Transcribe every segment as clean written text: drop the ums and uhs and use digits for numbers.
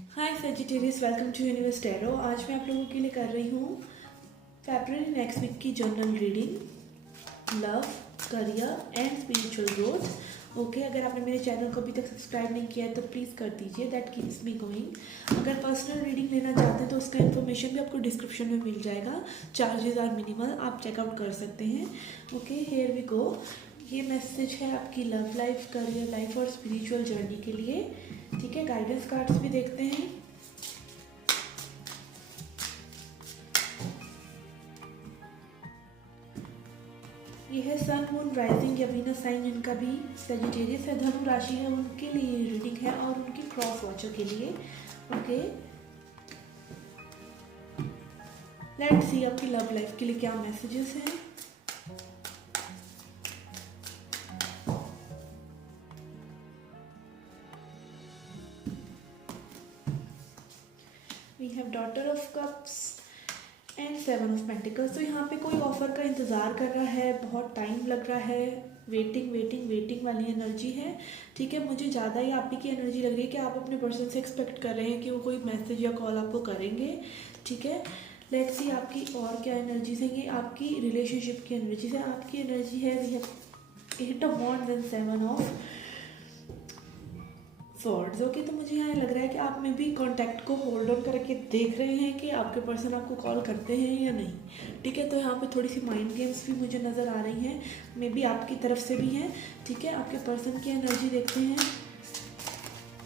Hi Sagittarius, welcome to universe tarot. आज मैं आप लोगों के लिए कर रही हूँ फरवरी नेक्स्ट वीक की general reading, love, career and spiritual growth. Okay, अगर आपने मेरे चैनल को अभी तक सब्सक्राइब नहीं किया है तो प्लीज़ कर दीजिए, दैट कीप्स मी गोइंग। अगर पर्सनल रीडिंग लेना चाहते हैं तो उसका इन्फॉर्मेशन भी आपको डिस्क्रिप्शन में मिल जाएगा। चार्जेस आर मिनिमल, आप चेकआउट कर सकते हैं। Okay, here we go. ये मैसेज है आपकी लव लाइफ, करियर लाइफ और स्पिरिचुअल जर्नी के लिए। ठीक है, गाइडेंस कार्ड्स भी देखते हैं। ये है सन, मून, राइजिंग या वीनस साइन, जिनका भी सेजिटेरियस है, धनु राशि है, उनके लिए रीडिंग है और उनकी क्रॉस वॉचर के लिए। ओके, लेट्स सी आपकी लव लाइफ के लिए क्या मैसेजेस हैं। We have daughter of cups and seven of pentacles. तो यहाँ पे कोई ऑफर का इंतज़ार कर रहा है, बहुत टाइम लग रहा है, वेटिंग वेटिंग वेटिंग वाली एनर्जी है। ठीक है, मुझे ज़्यादा ही आप ही की एनर्जी लग रही है कि आप अपने पर्सन से एक्सपेक्ट कर रहे हैं कि वो कोई मैसेज या कॉल आपको करेंगे। ठीक है, लेट्स सी आपकी और क्या एनर्जीज हैं। ये आपकी रिलेशनशिप की एनर्जीज है। आपकी एनर्जी है we have eight of wands and seven of swords. Okay, तो मुझे यहाँ लग रहा है कि आप में भी कांटेक्ट को होल्ड ऑन करके देख रहे हैं कि आपके पर्सन आपको कॉल करते हैं या नहीं। ठीक है, तो यहाँ पे थोड़ी सी माइंड गेम्स भी मुझे नज़र आ रही हैं, मे बी आपकी तरफ से भी हैं। ठीक है, आपके पर्सन की एनर्जी देखते हैं।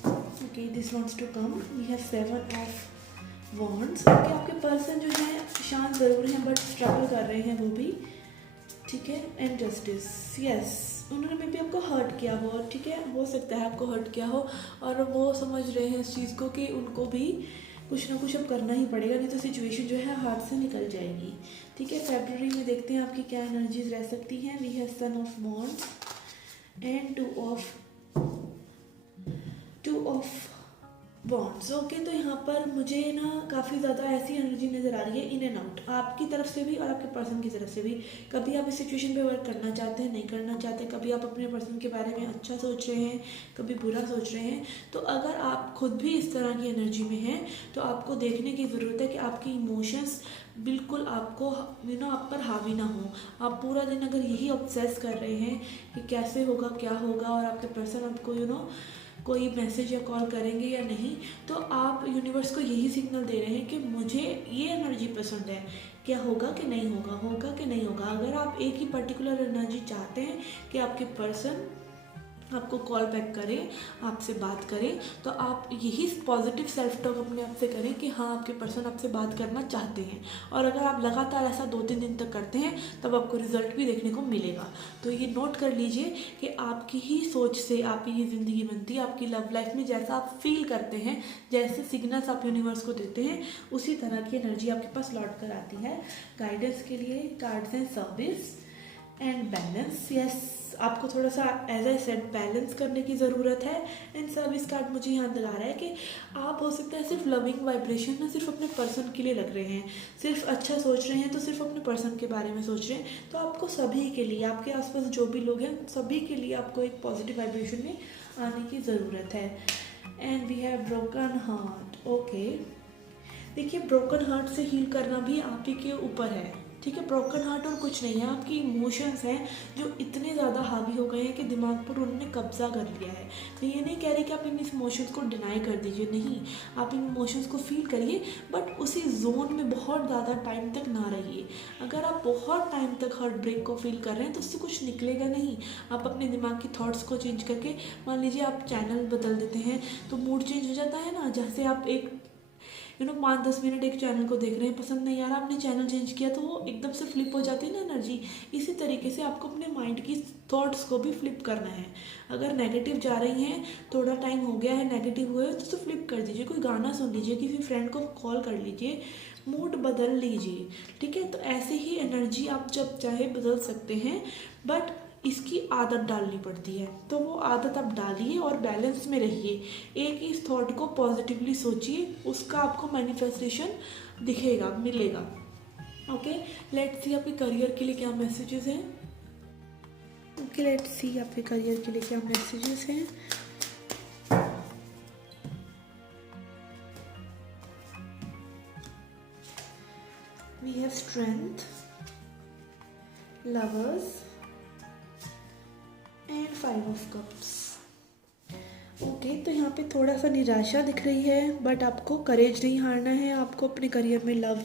Okay, this wants to come, we have seven of wands. Okay, आपके पर्सन जो है शांत ज़रूर हैं बट स्ट्रगल कर रहे हैं वो भी। ठीक है, एंड जस्टिस, यस, उन्होंने मे भी आपको हर्ट किया हो। ठीक है, हो सकता है आपको हर्ट किया हो और वो समझ रहे हैं इस चीज़ को कि उनको भी कुछ ना कुछ अब करना ही पड़ेगा, नहीं तो सिचुएशन जो है हाथ से निकल जाएगी। ठीक है, फरवरी में देखते हैं आपकी क्या एनर्जीज रह सकती हैं। We have son of wands and two of bonds. Okay, तो यहाँ पर मुझे ना काफ़ी ज़्यादा ऐसी एनर्जी नज़र आ रही है, इन एंड आउट, आपकी तरफ से भी और आपके पर्सन की तरफ से भी। कभी आप इस सिचुएशन पे वर्क करना चाहते हैं, नहीं करना चाहते, कभी आप अपने पर्सन के बारे में अच्छा सोच रहे हैं, कभी बुरा सोच रहे हैं। तो अगर आप खुद भी इस तरह की एनर्जी में हैं तो आपको देखने की ज़रूरत है कि आपकी इमोशंस बिल्कुल आपको आप पर हावी ना हो। आप पूरा दिन अगर यही ऑब्सेस कर रहे हैं कि कैसे होगा, क्या होगा, और आपके पर्सन आपको कोई मैसेज या कॉल करेंगे या नहीं, तो आप यूनिवर्स को यही सिग्नल दे रहे हैं कि मुझे ये एनर्जी पसंद है, क्या होगा कि नहीं होगा, होगा कि नहीं होगा। अगर आप एक ही पर्टिकुलर एनर्जी चाहते हैं कि आपके पर्सन आपको कॉल बैक करें, आपसे बात करें, तो आप यही पॉजिटिव सेल्फ टॉक अपने आप से करें कि हाँ, आपके पर्सन आपसे बात करना चाहते हैं। और अगर आप लगातार ऐसा 2-3 दिन तक करते हैं तब आपको रिजल्ट भी देखने को मिलेगा। तो ये नोट कर लीजिए कि आपकी ही सोच से आपकी ही ज़िंदगी बनती है। आपकी लव लाइफ में जैसा आप फील करते हैं, जैसे सिग्नल्स आप यूनिवर्स को देते हैं, उसी तरह की एनर्जी आपके पास लौट कर आती है। गाइडेंस के लिए कार्ड्स हैं सर्विस एंड बैलेंस। यस, आपको थोड़ा सा एज ए सेट बैलेंस करने की ज़रूरत है। एंड सर्विस कार्ड मुझे यहाँ दिला रहा है कि आप हो सकता है सिर्फ लविंग वाइब्रेशन ना सिर्फ अपने पर्सन के लिए लग रहे हैं, सिर्फ अच्छा सोच रहे हैं, तो सिर्फ अपने पर्सन के बारे में सोच रहे हैं। तो आपको सभी के लिए, आपके आसपास जो भी लोग हैं, सभी के लिए आपको एक पॉजिटिव वाइब्रेशन में आने की ज़रूरत है। And we have broken heart. Okay, देखिए, ब्रोकन हार्ट से हील करना भी आप ही के ऊपर है। ठीक है, ब्रोकन हार्ट और कुछ नहीं है, आपकी इमोशंस हैं जो इतने ज़्यादा हावी हो गए हैं कि दिमाग पर उन्होंने कब्जा कर लिया है। मैं ये नहीं कह रही कि आप इन इमोशंस को डिनाई कर दीजिए, नहीं, आप इन इमोशंस को फील करिए, बट उसी जोन में बहुत ज़्यादा टाइम तक ना रहिए। अगर आप बहुत टाइम तक हार्ट ब्रेक को फील कर रहे हैं तो उससे कुछ निकलेगा नहीं। आप अपने दिमाग की थॉट्स को चेंज करके, मान लीजिए आप चैनल बदल देते हैं तो मूड चेंज हो जाता है ना। जैसे आप एक 5-10 मिनट एक चैनल को देख रहे हैं, पसंद नहीं आ रहा, आपने चैनल चेंज किया तो वो एकदम से फ्लिप हो जाती है ना एनर्जी। इसी तरीके से आपको अपने माइंड की थॉट्स को भी फ्लिप करना है। अगर नेगेटिव जा रही हैं, थोड़ा टाइम हो गया है नेगेटिव हुए, तो उसे फ्लिप कर दीजिए, कोई गाना सुन लीजिए, किसी फ्रेंड को कॉल कर लीजिए, मूड बदल लीजिए। ठीक है, तो ऐसे ही एनर्जी आप जब चाहे बदल सकते हैं, बट इसकी आदत डालनी पड़ती है। तो वो आदत आप डालिए और बैलेंस में रहिए। एक ही थॉट को पॉजिटिवली सोचिए, उसका आपको मैनिफेस्टेशन दिखेगा, मिलेगा। ओके, लेट्स सी आपके करियर के लिए क्या मैसेजेस हैं। ओके, लेट्स सी आपके करियर के लिए क्या मैसेजेस हैं। We have strength, lovers and 5 of cups. Okay, तो यहाँ पे थोड़ा सा निराशा दिख रही है, बट आपको करेज नहीं हारना है, आपको अपने करियर में लव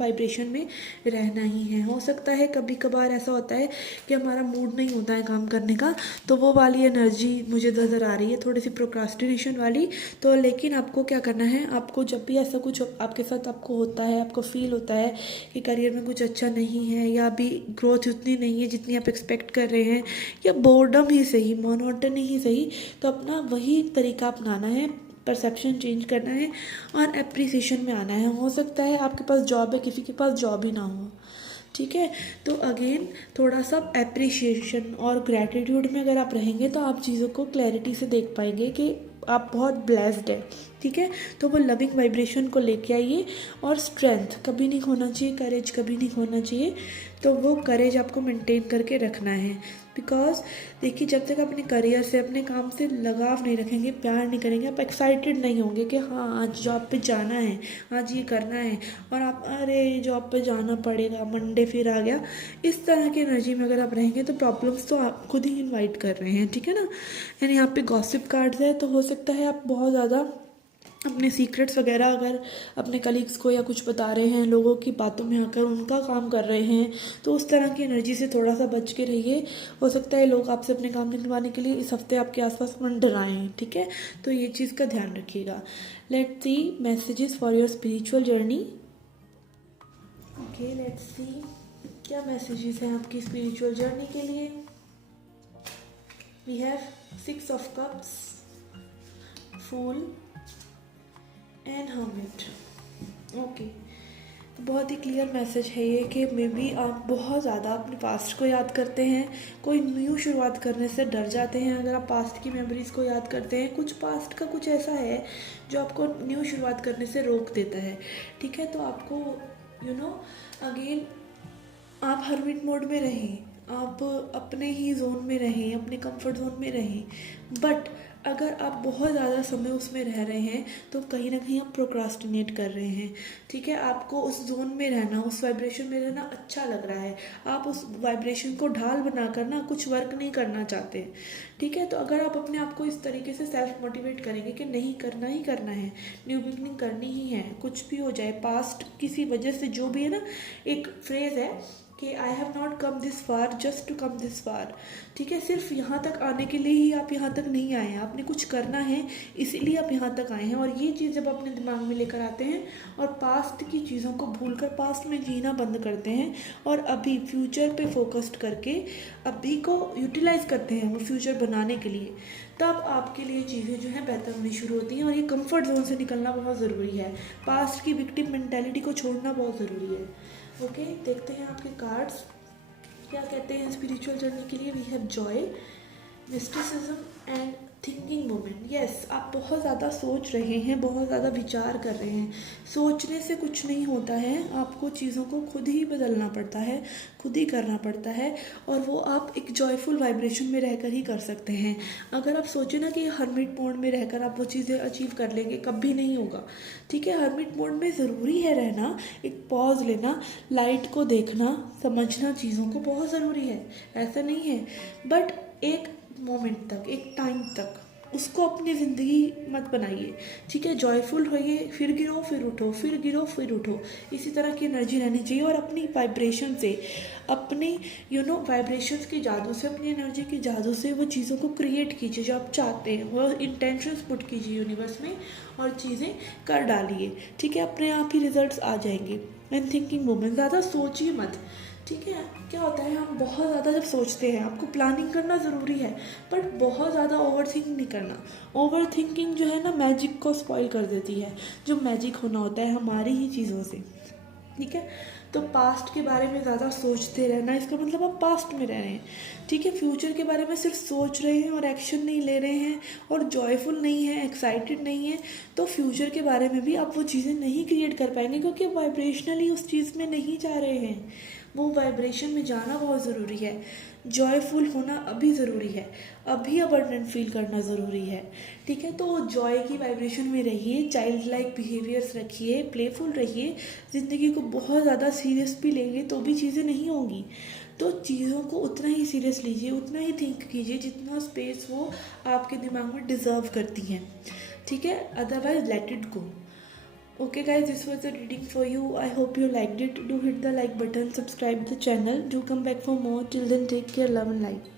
वाइब्रेशन में रहना ही है। हो सकता है कभी कभार ऐसा होता है कि हमारा मूड नहीं होता है काम करने का, तो वो वाली एनर्जी मुझे नज़र आ रही है, थोड़ी सी प्रोक्रास्टिनेशन वाली। तो लेकिन आपको क्या करना है, आपको जब भी ऐसा कुछ आपके साथ आपको होता है, आपको फील होता है कि करियर में कुछ अच्छा नहीं है, या अभी ग्रोथ उतनी नहीं है जितनी आप एक्सपेक्ट कर रहे हैं, या बोर्डम ही सही, मोनोटनी ही सही, तो अपना वही तरीका अपनाना है, परसेप्शन चेंज करना है और एप्रिसिएशन में आना है। हो सकता है आपके पास जॉब है, किसी के पास जॉब ही ना हो, ठीक है। तो अगेन थोड़ा सा एप्रिसिएशन और ग्रैटिट्यूड में अगर आप रहेंगे तो आप चीज़ों को क्लैरिटी से देख पाएंगे कि आप बहुत ब्लेस्ड है, ठीक है। तो वो लविंग वाइब्रेशन को लेके आइए, और स्ट्रेंथ कभी नहीं खोना चाहिए, करेज कभी नहीं खोना चाहिए। तो वो करेज आपको मेंटेन करके रखना है, बिकॉज देखिए जब तक अपने करियर से, अपने काम से लगाव नहीं रखेंगे, प्यार नहीं करेंगे, आप एक्साइटेड नहीं होंगे कि हाँ आज जॉब पे जाना है, आज ये करना है, और आप अरे जॉब पे जाना पड़ेगा, मंडे फिर आ गया, इस तरह की एनर्जी में अगर आप रहेंगे तो प्रॉब्लम्स तो आप खुद ही इनवाइट कर रहे हैं, ठीक है ना। यानी यहाँ पे गॉसिप कार्ड्स है, तो हो सकता है आप बहुत ज़्यादा अपने सीक्रेट्स वगैरह अगर अपने कलीग्स को या कुछ बता रहे हैं, लोगों की बातों में आकर उनका काम कर रहे हैं, तो उस तरह की एनर्जी से थोड़ा सा बच के रहिए। हो सकता है लोग आपसे अपने काम निकलवाने के लिए इस हफ्ते आपके आसपास मंडर आए हैं, ठीक है। तो ये चीज़ का ध्यान रखिएगा। Let's see messages for your spiritual journey. Okay, let's see क्या मैसेजेस हैं आपकी स्पिरिचुअल जर्नी के लिए। We have 6 of cups, fool and hermit. Okay, तो बहुत ही क्लियर मैसेज है ये कि मे बी आप बहुत ज़्यादा अपने पास्ट को याद करते हैं, कोई न्यू शुरुआत करने से डर जाते हैं। अगर आप पास्ट की मेमोरीज़ को याद करते हैं, कुछ पास्ट का कुछ ऐसा है जो आपको न्यू शुरुआत करने से रोक देता है, ठीक है। तो आपको अगेन आप हर्मिट मोड में रहें, आप अपने ही जोन में रहें, अपने कंफर्ट जोन में रहें, बट अगर आप बहुत ज़्यादा समय उसमें रह रहे हैं तो कहीं ना कहीं आप प्रोक्रास्टिनेट कर रहे हैं, ठीक है। आपको उस जोन में रहना, उस वाइब्रेशन में रहना अच्छा लग रहा है, आप उस वाइब्रेशन को ढाल बनाकर ना कुछ वर्क नहीं करना चाहते, ठीक है। तो अगर आप अपने आप को इस तरीके से सेल्फ मोटिवेट करेंगे कि नहीं करना ही करना है, न्यू बिगनिंग करनी ही है, कुछ भी हो जाए, पास्ट किसी वजह से जो भी है ना, एक फ्रेज है कि I have not come this far just to come this far, ठीक है। सिर्फ यहाँ तक आने के लिए ही आप यहाँ तक नहीं आए हैं, आपने कुछ करना है इसीलिए आप यहाँ तक आए हैं। और ये चीज़ जब अपने दिमाग में लेकर आते हैं और पास्ट की चीज़ों को भूलकर पास्ट में जीना बंद करते हैं और अभी फ्यूचर पे फोकस्ड करके अभी को यूटिलाइज करते हैं वो फ्यूचर बनाने के लिए, तब आपके लिए चीज़ें जो हैं बेहतर होनी शुरू होती हैं। और ये कंफर्ट जोन से निकलना बहुत ज़रूरी है, पास्ट की विक्टिम मेंटालिटी को छोड़ना बहुत ज़रूरी है। ओके, देखते हैं आपके कार्ड्स क्या कहते हैं स्पिरिचुअल जर्नी के लिए। We have joy, mysticism and thinking moment. Yes, आप बहुत ज़्यादा सोच रहे हैं, बहुत ज़्यादा विचार कर रहे हैं। सोचने से कुछ नहीं होता है, आपको चीज़ों को खुद ही बदलना पड़ता है, खुद ही करना पड़ता है, और वो आप एक जॉयफुल वाइब्रेशन में रहकर ही कर सकते हैं। अगर आप सोचें ना कि हर्मिट मोड में रहकर आप वो चीज़ें अचीव कर लेंगे, कभी नहीं होगा, ठीक है। हर्मिट मोड में ज़रूरी है रहना, एक पॉज लेना, लाइट को देखना, समझना, चीज़ों को बहुत ज़रूरी है, ऐसा नहीं है, बट एक मोमेंट तक, एक टाइम तक उसको अपनी ज़िंदगी मत बनाइए, ठीक है। जॉयफुल होइए, फिर गिरो फिर उठो, फिर गिरो फिर उठो, इसी तरह की एनर्जी रहनी चाहिए। और अपनी वाइब्रेशन से, अपनी वाइब्रेशंस के जादू से, अपनी एनर्जी के जादू से वो चीज़ों को क्रिएट कीजिए जो आप चाहते हैं, वो इंटेंशंस पुट कीजिए यूनिवर्स में और चीज़ें कर डालिए, ठीक है। अपने आप ही रिजल्ट्स आ जाएंगे। एंड थिंकिंग मोमेंट, ज़्यादा सोचिए मत, ठीक है। क्या होता है, हम बहुत ज़्यादा जब सोचते हैं, आपको प्लानिंग करना ज़रूरी है, बट बहुत ज़्यादा ओवर थिंक नहीं करना। ओवर थिंकिंग जो है ना, मैजिक को स्पॉइल कर देती है, जो मैजिक होना होता है हमारी ही चीज़ों से, ठीक है। तो पास्ट के बारे में ज़्यादा सोचते रहना, इसका मतलब आप पास्ट में रह रहे हैं, ठीक है। फ्यूचर के बारे में सिर्फ सोच रहे हैं और एक्शन नहीं ले रहे हैं और जॉयफुल नहीं है, एक्साइटेड नहीं है, तो फ्यूचर के बारे में भी आप वो चीज़ें नहीं क्रिएट कर पाएंगे, क्योंकि वाइब्रेशनली उस चीज़ में नहीं जा रहे हैं, वो वाइब्रेशन में जाना बहुत ज़रूरी है। जॉयफुल होना अभी ज़रूरी है, अभी अबंडेंट फील करना ज़रूरी है। ठीक है, तो जॉय की वाइब्रेशन में रहिए, चाइल्ड लाइक बिहेवियर्स रखिए, प्लेफुल रहिए। ज़िंदगी को बहुत ज़्यादा सीरियस भी लेंगे तो भी चीज़ें नहीं होंगी। तो चीज़ों को उतना ही सीरियस लीजिए, उतना ही थिंक कीजिए जितना स्पेस वो आपके दिमाग में डिज़र्व करती हैं। ठीक है, otherwise let it go. Okay guys, this was the reading for you. I hope you liked it. Do hit the like button, subscribe the channel. Do come back for more. Till then, take care, love and light.